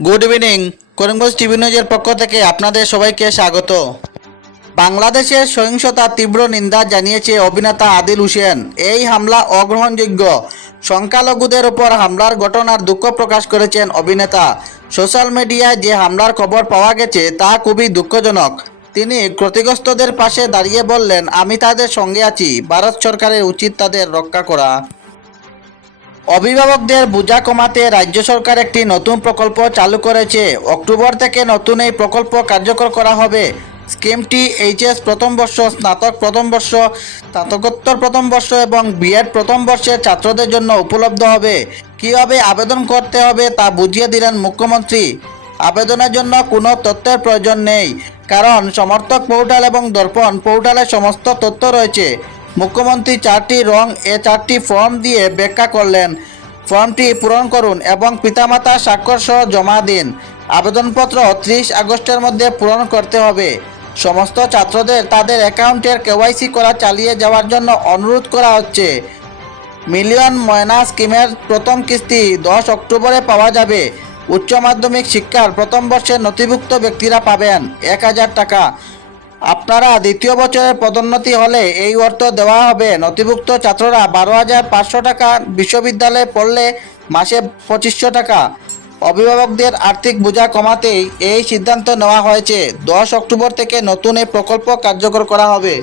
Good evening. Karimganj TV নিউজের পক্ষ থেকে আপনাদের সবাইকে স্বাগত। বাংলাদেশের সহিংসতার তীব্র নিন্দা জানিয়েছে অভিনেতা আদিল হোসেন। এই হামলা অগ্রহণযোগ্য। সংখ্যালঘুদের উপর হামলার ঘটনার দুঃখ প্রকাশ করেছেন অভিনেতা। সোশ্যাল মিডিয়ায় যে হামলার খবর পাওয়া গেছে তা খুবই দুঃখজনক। তিনি ক্ষতিগ্রস্তদের পাশে দাঁড়িয়ে বললেন, আমি তাদের সঙ্গে আছি। ভারত সরকারের উচিত তাদের রক্ষা করা। অভিভাবকদের বোঝা কমাতে রাজ্য সরকার একটি নতুন প্রকল্প চালু করেছে। অক্টোবর থেকে নতুন এই প্রকল্প কার্যকর করা হবে। স্কিমটি এইচএস প্রথম বর্ষ, স্নাতক প্রথম বর্ষ, স্নাতকোত্তর প্রথম বর্ষ এবং বিএড প্রথম বর্ষের ছাত্রদের জন্য উপলব্ধ হবে। কীভাবে আবেদন করতে হবে তা বুঝিয়ে দিলেন মুখ্যমন্ত্রী। আবেদনের জন্য কোনো তথ্যের প্রয়োজন নেই, কারণ সমর্থক পোর্টাল এবং দর্পণ পোর্টালে সমস্ত তথ্য রয়েছে। মুখ্যমন্ত্রী 4টি রং 4টি ফর্ম দিয়ে ব্যাখ্যা করলেন। ফর্মটি পূরণ করুন এবং পিতামাতার স্বাক্ষর সহ জমা দিন। আবেদনপত্র 30 আগস্টের মধ্যে পূরণ করতে হবে। সমস্ত ছাত্রদের তাদের অ্যাকাউন্টের কেওয়াইসি করা চালিয়ে যাওয়ার জন্য অনুরোধ করা হচ্ছে। মিলিয়ন ময়না স্কিমের প্রথম কিস্তি 10 অক্টোবরে পাওয়া যাবে। উচ্চ মাধ্যমিক শিক্ষার প্রথম বর্ষের নথিভুক্ত ব্যক্তিরা পাবেন 1000 টাকা। আপনারা দ্বিতীয় বছরের পদোন্নতি হলে এই অর্থ দেওয়া হবে। নথিভুক্ত ছাত্ররা 12,500 টাকা, বিশ্ববিদ্যালয়ে পড়লে মাসে 2500 টাকা। অভিভাবকদের আর্থিক বোঝা কমাতেই এই সিদ্ধান্ত নেওয়া হয়েছে। 10 অক্টোবর থেকে নতুন এই প্রকল্প কার্যকর করা হবে।